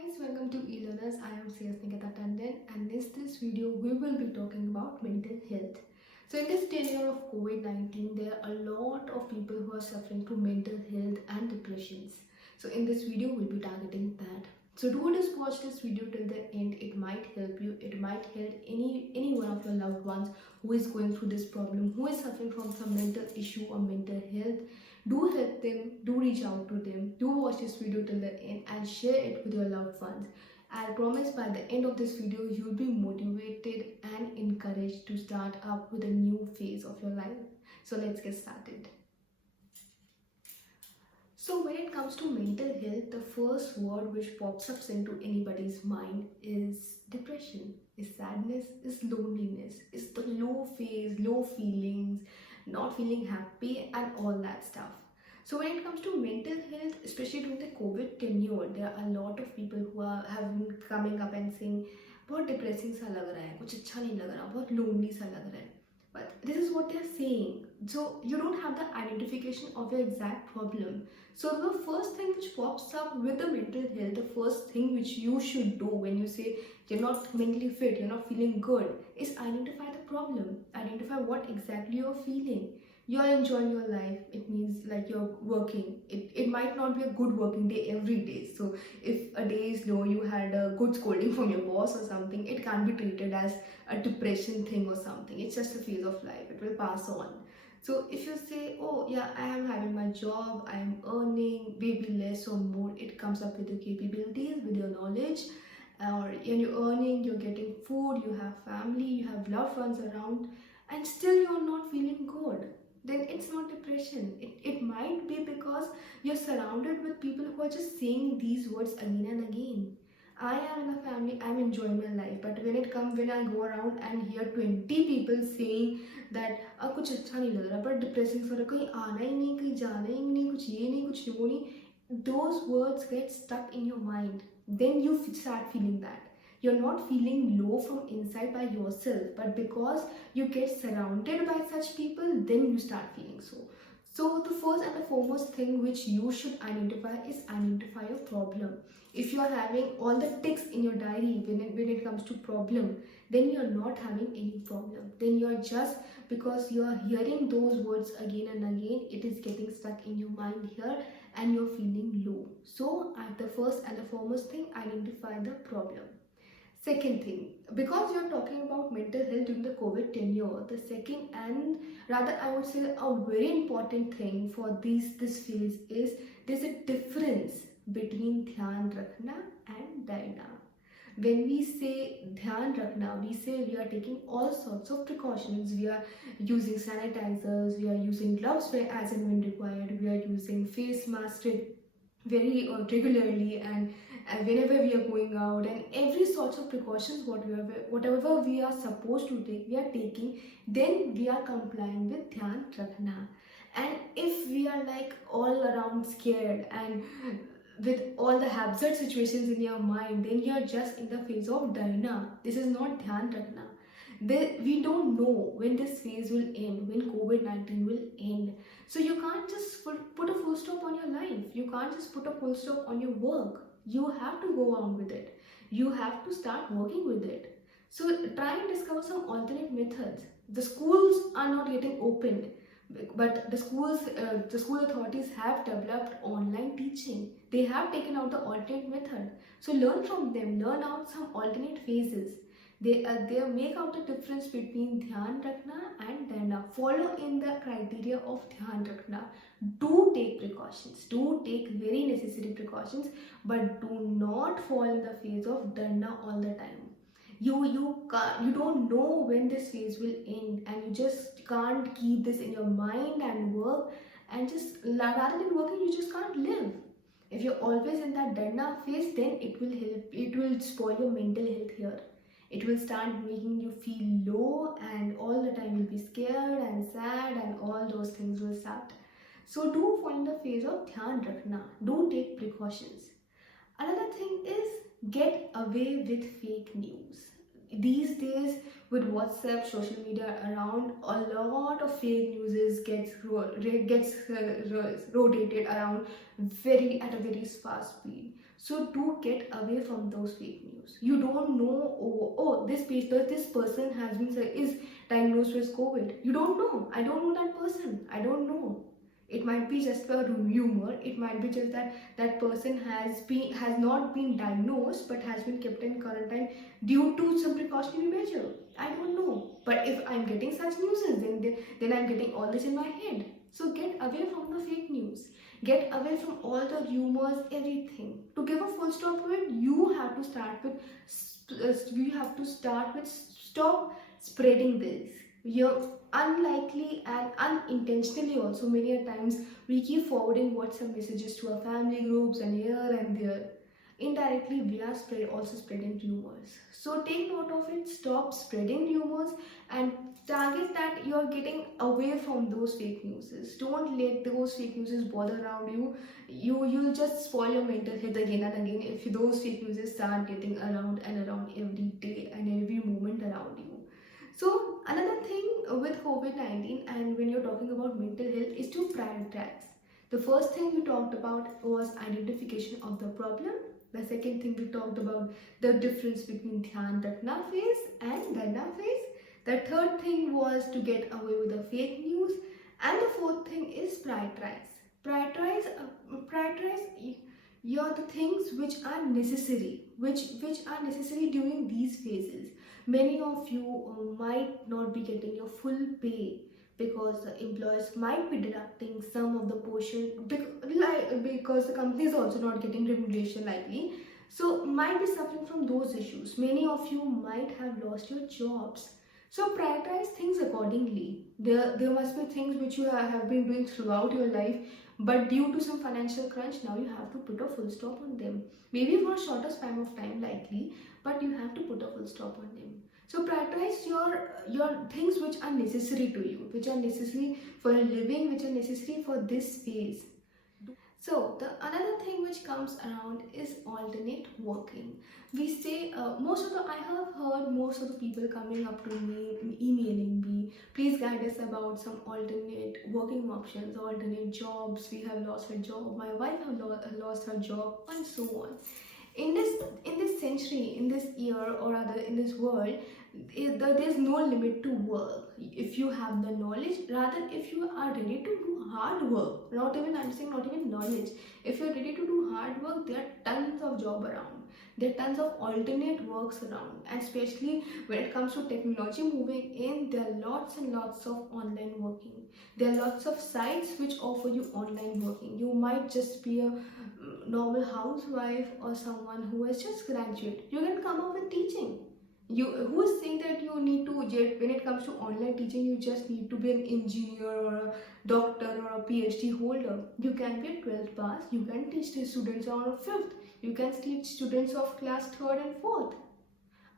Guys, welcome to eLearners. I am CS Nikita Tandon, and in this video we will be talking about mental health. So in this tenure of COVID-19, there are a lot of people who are suffering from mental health and depressions. So in this video we'll be targeting that. So do just watch this video till the end. It might help you. It might help any one of your loved ones who is going through this problem, who is suffering from some mental issue or mental health. Do help them, do reach out to them, do watch this video till the end and share it with your loved ones. I promise by the end of this video you'll be motivated and encouraged to start up with a new phase of your life. So let's get started. So when it comes to mental health, the first word which pops up into anybody's mind is depression, is sadness, is loneliness, is the low phase, low feelings, not feeling happy and all that stuff. So when it comes to mental health, especially during the COVID tenure, there are a lot of people who have been coming up and saying बहुत depressing सा लग रहा है, कुछ अच्छा नहीं लग रहा, बहुत लोनली सा लग रहा है. But this is what they're saying. So you don't have the identification of your exact problem. So the first thing which pops up with the mental health, the first thing which you should do when you say you're not mentally fit, you're not feeling good, is identify the problem. Identify what exactly you're feeling. You're enjoying your life, it means like you're working. It might not be a good working day every day. So if a day is low, you had a good scolding from your boss or something, it can't be treated as a depression thing or something. It's just a phase of life, it will pass on. So if you say, oh yeah, I am having my job, I am earning maybe less or more, it comes up with your capabilities, with your knowledge, or when you're earning, you're getting food, you have family, you have loved ones around, and still you're not feeling good, then it's not depression. It might be because you're surrounded with people who are just saying these words again and again. I am in a family, I'm enjoying my life, but when I go around and hear 20 people saying that कुछ अच्छा नहीं लग रहा, but depressing सा कहीं आना ही नहीं, कहीं जाना ही नहीं, कुछ ये नहीं, कुछ वो नहीं, those words get stuck in your mind. Then you start feeling that. You're not feeling low from inside by yourself, but because you get surrounded by such people, then you start feeling so. So the first and the foremost thing which you should identify is identify your problem. If you are having all the ticks in your diary when it comes to problem, then you are not having any problem. Then you are just, because you are hearing those words again and again, it is getting stuck in your mind here and you're feeling low. So at the first and the foremost thing, identify the problem. Second thing, because you're talking about mental health during the COVID tenure, the second and rather I would say a very important thing for this phase is there's a difference between dhyan rakhna and dharna. When we say dhyan rakhna, we say we are taking all sorts of precautions. We are using sanitizers, we are using gloves as and when required, we are using face masks very regularly, and whenever we are going out, and every sorts of precautions whatever we are supposed to take, we are taking. Then we are complying with dhyan rakhna. And if we are like all around scared and with all the hazard situations in your mind, then you are just in the phase of dharna. This is not dhyan rakhna. We don't know when this phase will end, when COVID-19 will end. So you can't just put a full stop on your life. You can't just put a full stop on your work. You have to go on with it. You have to start working with it. So try and discover some alternate methods. The schools are not getting opened, but the school authorities have developed online teaching. They have taken out the alternate method. So learn from them. Learn out some alternate phases. They make out the difference between dhyan rakhna and dharna. Follow in the criteria of dhyan rakhna. Do take precautions. Do take very necessary precautions, but do not fall in the phase of dharna all the time. You don't know when this phase will end, and you just can't keep this in your mind and work, and just rather than working, you just can't live. If you're always in that dharna phase, then it will spoil your mental health here. It will start making you feel low, and all the time you'll be scared and sad, and all those things will start. So do find the phase of dhyan rakhna. Do take precautions. Another thing is get away with fake news. These days with WhatsApp, social media around, a lot of fake news gets rotated around at a very fast speed. So do get away from those fake news. You don't know, this paper, this person has been is diagnosed with COVID. You don't know. I don't know that person. I don't know. It might be just a rumor. It might be just that that person has not been diagnosed but has been kept in quarantine due to some precautionary measure. I don't know. But if I'm getting such news, then I'm getting all this in my head. So get away from the fake news. Get away from all the rumors, everything. To give a full stop to it, you have to start with stop spreading this. You're unlikely and unintentionally also many a times we keep forwarding WhatsApp messages to our family groups and here and there. Indirectly, we are also spreading rumors. So take note of it. Stop spreading rumors and target that you're getting away from those fake news. Don't let those fake news bother around you. You'll just spoil your mental health again and again if those fake news start getting around and around every day and every moment around you. So another thing with COVID-19 and when you're talking about mental health is to prioritize. The first thing we talked about was identification of the problem. The second thing we talked about the difference between Dhyan Rakna phase and Dharna phase. The third thing was to get away with the fake news. And the fourth thing is prioritize. Prioritize your the things which are necessary, which are necessary during these phases. Many of you might not be getting your full pay because the employers might be deducting some of the portion because the company is also not getting remuneration likely, so might be suffering from those issues. Many of you might have lost your jobs, so prioritize things accordingly. There must be things which you have been doing throughout your life, but due to some financial crunch now you have to put a full stop on them, maybe for a shorter span of time likely, but you have to put a full stop on them. So prioritize your things which are necessary to you, which are necessary for a living, which are necessary for this phase. So the another thing which comes around is alternate working. We say I have heard most of the people coming up to me, emailing me, please guide us about some alternate working options, alternate jobs. We have lost her job. My wife have lost her job, and so on. In this century, in this year, or rather in this world, there's no limit to work if you have the knowledge. Rather, if you are ready to do hard work, I'm saying not even knowledge, if you're ready to do hard work, there are tons of job around, there are tons of alternate works around, and especially when it comes to technology moving in, there are lots and lots of online working. There are lots of sites which offer you online working. You might just be a normal housewife or someone who has just graduated, you can come up with teaching. Who is saying that you need to when it comes to online teaching you just need to be an engineer or a doctor or a PhD holder? You can be a 12th pass, you can teach the students on a 5th, you can teach students of class 3rd and 4th,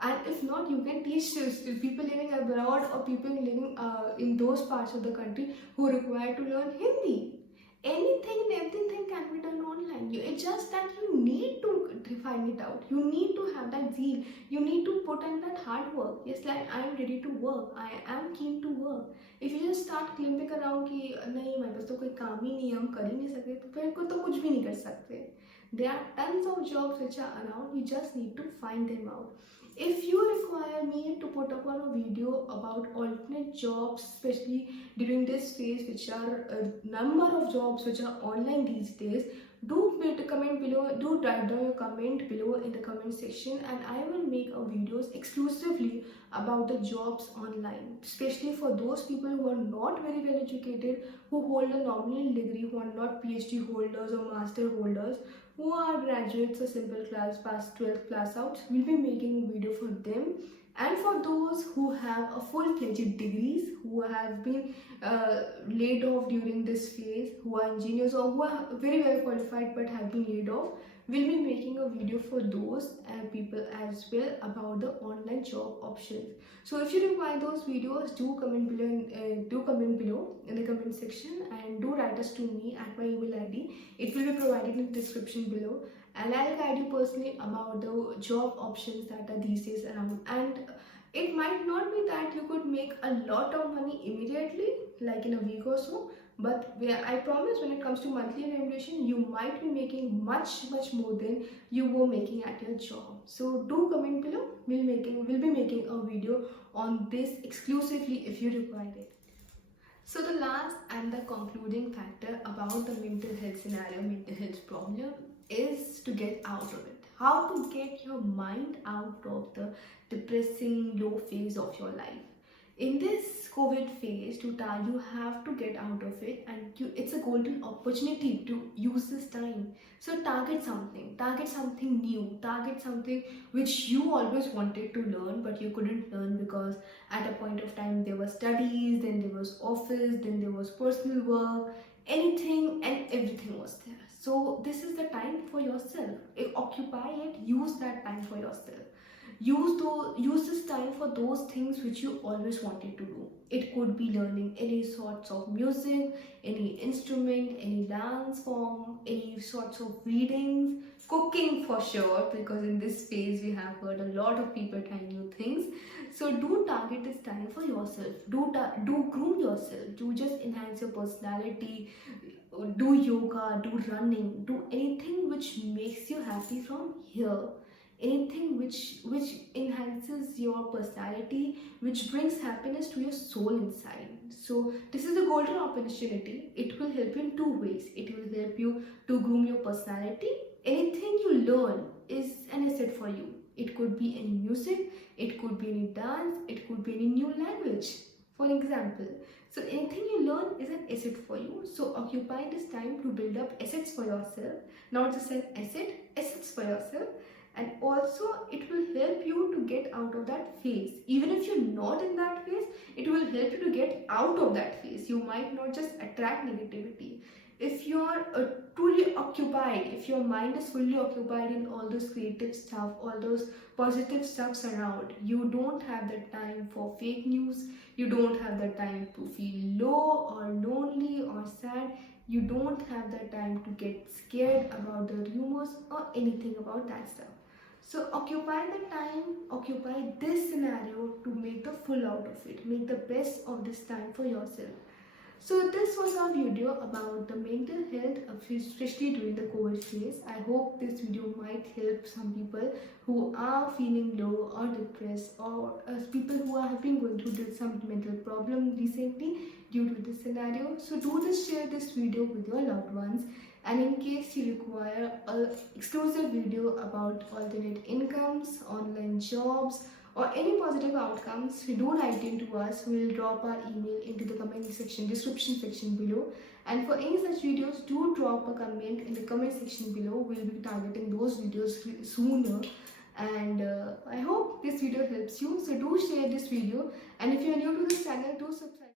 and if not, you can teach people living abroad or people living in those parts of the country who require to learn Hindi. Anything and everything can be done online. It's just that you need to find it out. You need to have that zeal. You need to put in that hard work. Yes, like I am ready to work. I am keen to work. If you just start claiming around कि नहीं मेरे पास तो कोई काम ही नहीं है, हम कर ही नहीं सकते, तो फिर को तो कुछ भी नहीं कर सकते. There are tons of jobs which are around. You just need to find them out. If you require me to put up on a video about alternate jobs, especially during this phase, which are a number of jobs which are online these days, do comment below, do write down your comment below in the comment section, and I will make a videos exclusively about the jobs online, especially for those people who are not very well educated, who hold a nominal degree, who are not PhD holders or master holders, who are graduates or simple class pass 12th class out. We'll be making a video for them, and for those who have a full-fledged degrees, who have been laid off during this phase, who are engineers or who are very well qualified but have been laid off, we'll be making a video for those people as well about the online job options. So if you require those videos, do comment below in the comment section, and do write us to me at my email ID. It will be provided in the description below, and I'll guide you personally about the job options that are these days around. And it might not be that you could make a lot of money immediately, like in a week or so, But I promise, when it comes to monthly remuneration, you might be making much more than you were making at your job. So do comment below. We'll be making a video on this exclusively if you require it. So the last and the concluding factor about the mental health scenario, mental health problem, is to get out of it. How to get your mind out of the depressing low phase of your life. In this COVID phase, you have to get out of it, and it's a golden opportunity to use this time. So target something new, target something which you always wanted to learn but you couldn't learn because at a point of time there were studies, then there was office, then there was personal work, anything and everything was there. So this is the time for yourself. Occupy it, use that time for yourself. Use this time for those things which you always wanted to do. It could be learning any sorts of music, any instrument, any dance form, any sorts of readings, cooking for sure, because in this phase we have heard a lot of people trying new things. So do target this time for yourself. Do groom yourself. Do just enhance your personality. Do yoga, do running, do anything which makes you happy from here. Anything which enhances your personality, which brings happiness to your soul inside. So this is a golden opportunity. It will help you in two ways. It will help you to groom your personality. Anything you learn is an asset for you. It could be any music, it could be any dance, it could be any new language, for example. So anything you learn is an asset for you. So occupy this time to build up assets for yourself. Not just an asset, assets for yourself. And also it will help you to get out of that phase. Even if you're not in that phase, it will help you to get out of that phase. You might not just attract negativity. If you're truly occupied, if your mind is fully occupied in all those creative stuff, all those positive stuffs around, you don't have the time for fake news, you don't have the time to feel low or lonely or sad, you don't have the time to get scared about the rumors or anything about that stuff. So occupy the time, occupy this scenario to make the full out of it, make the best of this time for yourself. So this was our video about the mental health, especially during the COVID phase. I hope this video might help some people who are feeling low or depressed, or people who have been going through some mental problem recently due to this scenario. So do just share this video with your loved ones. And in case you require an exclusive video about alternate incomes, online jobs, or any positive outcomes, do write in to us. We will drop our email into the comment section, description section below. And for any such videos, do drop a comment in the comment section below. We'll be targeting those videos sooner. And I hope this video helps you. So do share this video. And if you're new to this channel, do subscribe.